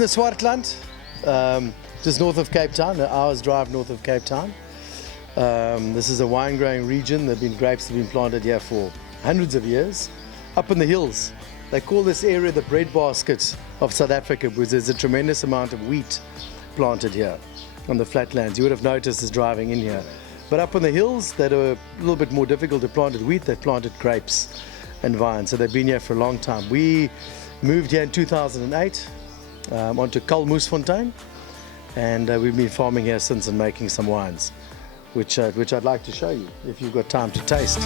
the Swartland, just north of Cape Town, an hour's drive north of Cape Town. This is a wine growing region. Grapes have been planted here for hundreds of years. Up in the hills, they call this area the breadbasket of South Africa because there's a tremendous amount of wheat planted here on the flatlands. You would have noticed as driving in here. But up in the hills that are a little bit more difficult to plant wheat, they've planted grapes and vines. So they've been here for a long time. We moved here in 2008 onto Moesfontein, and we've been farming here since and making some wines, which I'd like to show you if you've got time to taste.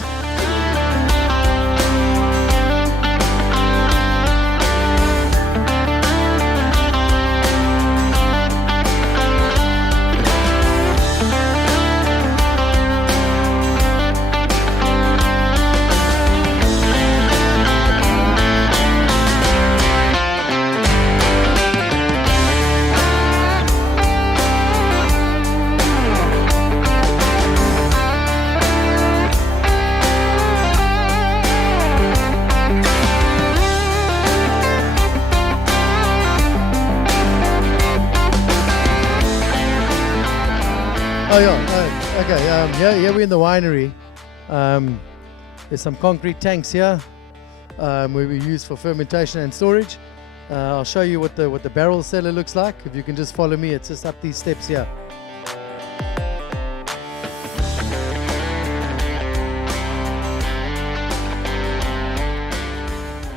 Oh yeah, okay, here we're in the winery. There's some concrete tanks here where we use for fermentation and storage. I'll show you what the barrel cellar looks like. If you can just follow me, it's just up these steps here.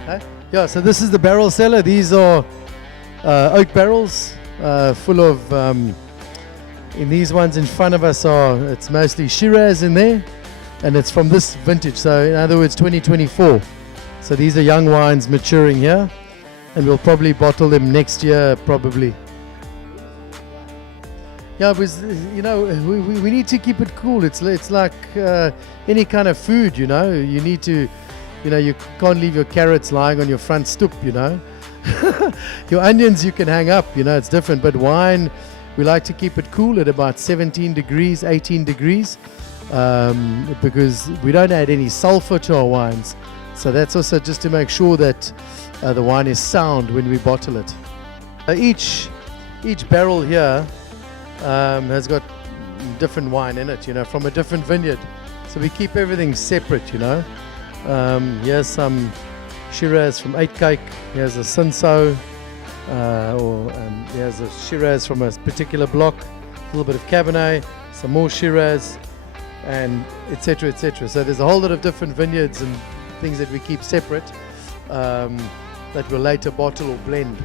Okay. Yeah, so this is the barrel cellar. These are oak barrels full of in these ones in front of us it's mostly Shiraz in there, and it's from this vintage, so in other words 2024. So these are young wines maturing here, and we'll probably bottle them next year probably. Yeah, because we need to keep it cool. It's like any kind of food, you need to, you can't leave your carrots lying on your front stoop, Your onions you can hang up, it's different, but wine, we like to keep it cool at about 17 degrees, 18 degrees, because we don't add any sulfur to our wines. So that's also just to make sure that the wine is sound when we bottle it. Each barrel here has got different wine in it, from a different vineyard. So we keep everything separate, Here's some Shiraz from 8 Cake. Here's a Cinsault. There's a Shiraz from a particular block, a little bit of Cabernet, some more Shiraz, and etc. etc. So there's a whole lot of different vineyards and things that we keep separate that we'll later bottle or blend.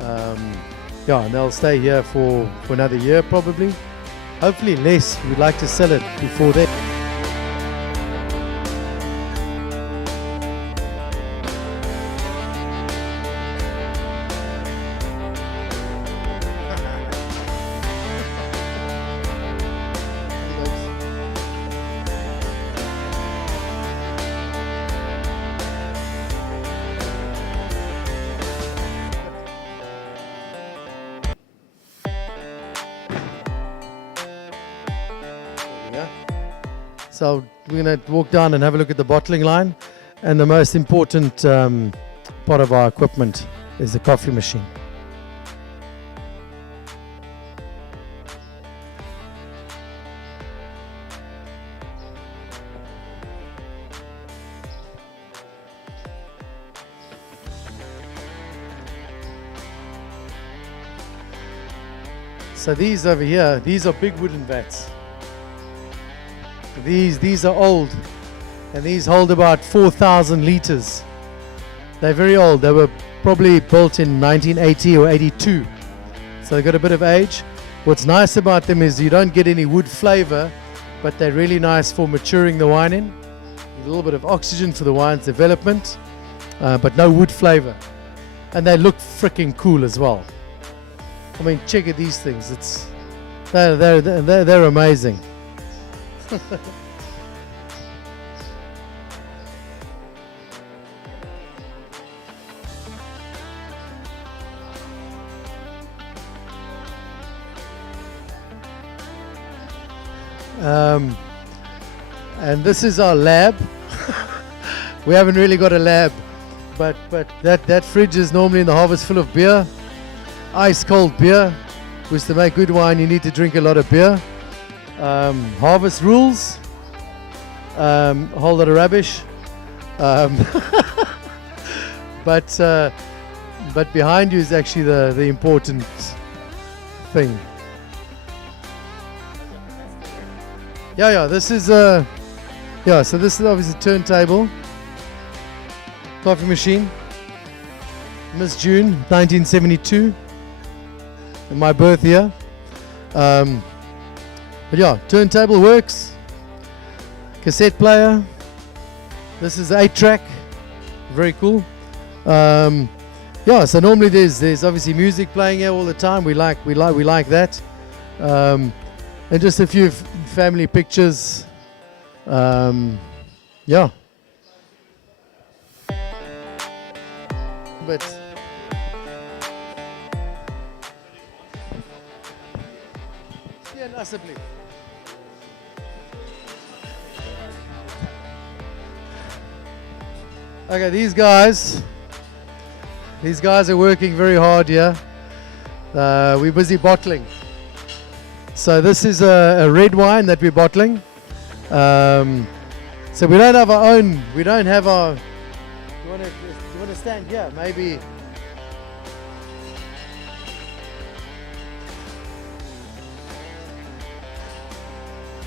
And they'll stay here for another year probably. Hopefully less. We'd like to sell it before then. So we're going to walk down and have a look at the bottling line, and the most important part of our equipment is the coffee machine. So these over here, these are big wooden vats. These are old, and these hold about 4,000 liters. They're very old. They were probably built in 1980 or 82, so they've got a bit of age. What's nice about them is you don't get any wood flavor, but they're really nice for maturing the wine in. A little bit of oxygen for the wine's development, but no wood flavor, and they look freaking cool as well. I mean, check out these things. They're amazing. And this is our lab. We haven't really got a lab, but that fridge is normally in the harvest full of beer. ice cold beer, which to make good wine you need to drink a lot of beer. Harvest rules, a whole lot of rubbish. But behind you is actually the important thing. Yeah, this is so this is obviously a turntable, coffee machine, Miss June 1972, and my birth year. But yeah, turntable works, cassette player, this is 8-track, very cool. So normally there's obviously music playing here all the time. We like that, and just a few family pictures. But okay, these guys are working very hard here. We're busy bottling. So this is a red wine that we're bottling. So we don't have our own. We don't have our. You want to stand here? Maybe.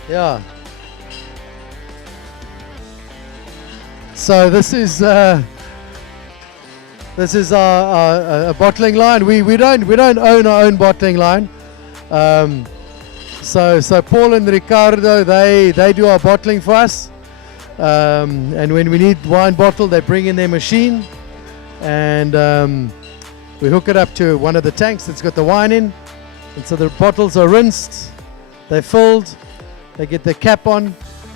Yeah. So this is our bottling line. We don't own our own bottling line. So Paul and Ricardo, they do our bottling for us. And when we need wine bottled, they bring in their machine, and we hook it up to one of the tanks that's got the wine in. And so the bottles are rinsed, they're filled, they get the cap on,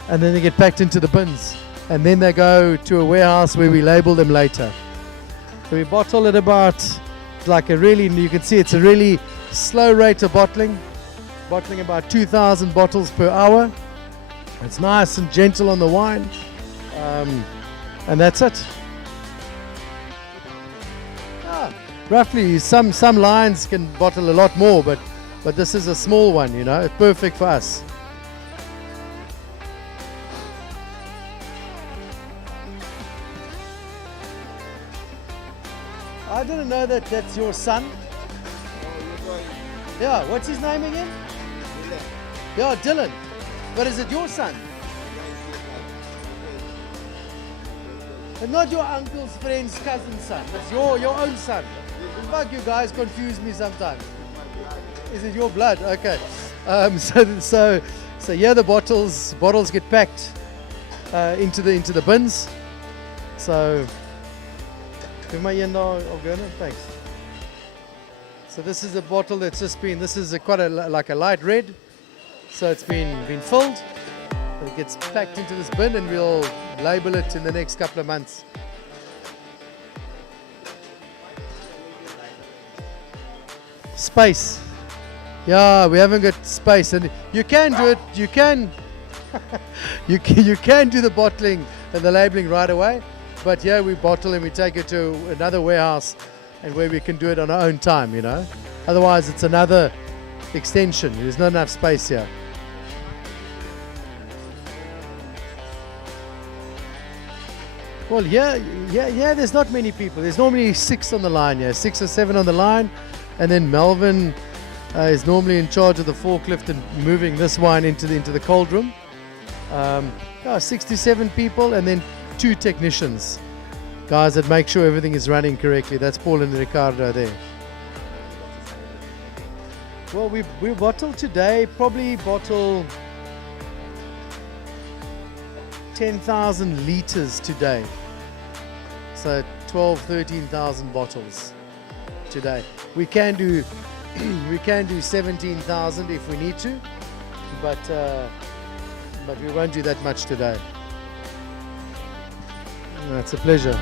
and then they get packed into the bins. And then they go to a warehouse where we label them later. So we bottle at about, you can see it's a really slow rate of bottling about 2,000 bottles per hour. It's nice and gentle on the wine, and that's it. Roughly, some lines can bottle a lot more, but this is a small one, it's perfect for us. I didn't know that's your son. Yeah, what's his name again? Yeah, Dylan. But is it your son? But not your uncle's friend's cousin's son. It's your own son. Fuck, you guys confuse me sometimes. Is it your blood? Okay. So yeah, the bottles get packed into the bins. So thanks. So this is a bottle that's just been. This is quite a light red. So it's been filled. It gets packed into this bin, and we'll label it in the next couple of months. Space. Yeah, we haven't got space, and you can do it. You can you can do the bottling and the labeling right away. But yeah, we bottle and we take it to another warehouse, and where we can do it on our own time. Otherwise, it's another extension. There's not enough space here. Well, yeah, there's not many people. There's normally 6 on the line, 6 or 7 on the line. And then Melvin is normally in charge of the forklift and moving this wine into the cold room. 67 people, and then 2 technicians. Guys that make sure everything is running correctly. That's Paul and Ricardo there. Well, we bottle today, probably bottle 10,000 liters today. So 13,000 bottles today. We can do 17,000 if we need to, but we won't do that much today. It's a pleasure.